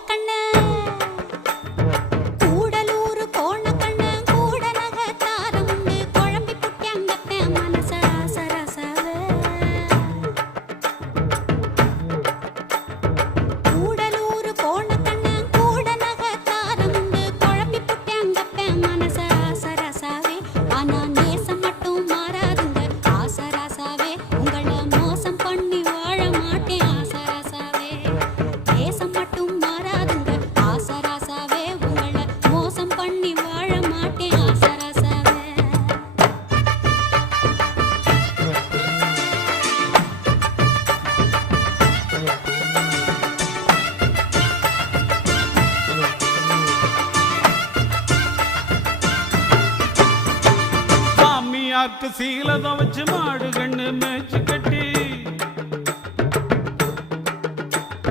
கோணக்கண்ணு கூடலூர் கோணக்கண்ணு கூட நகத்தாரமுண்டு குழம்பி புட்டியங்கப்ப மனச ராசராசாவே கூடலூர் கோணக்கண்ணு கூட நகத்தாரமுண்டு குழம்பி புட்டியங்கப்ப மனச ராசராசாவே ஆனா நேசம் மட்டும் மாறாதுங்க ஆசராசாவே உங்கள மோசம் பண்ணி வாழ மாட்டேன் ஆசராசாவே நேசம் மட்டும் மாறாதுங்க ஆசராசாவே உங்கள மோசம் பண்ணி வாழ மாட்டேன் ஆசராசாவே சாமியாக்கு சீலதை வச்சு மாடு கண்ணு மேய்ச்சி கட்டி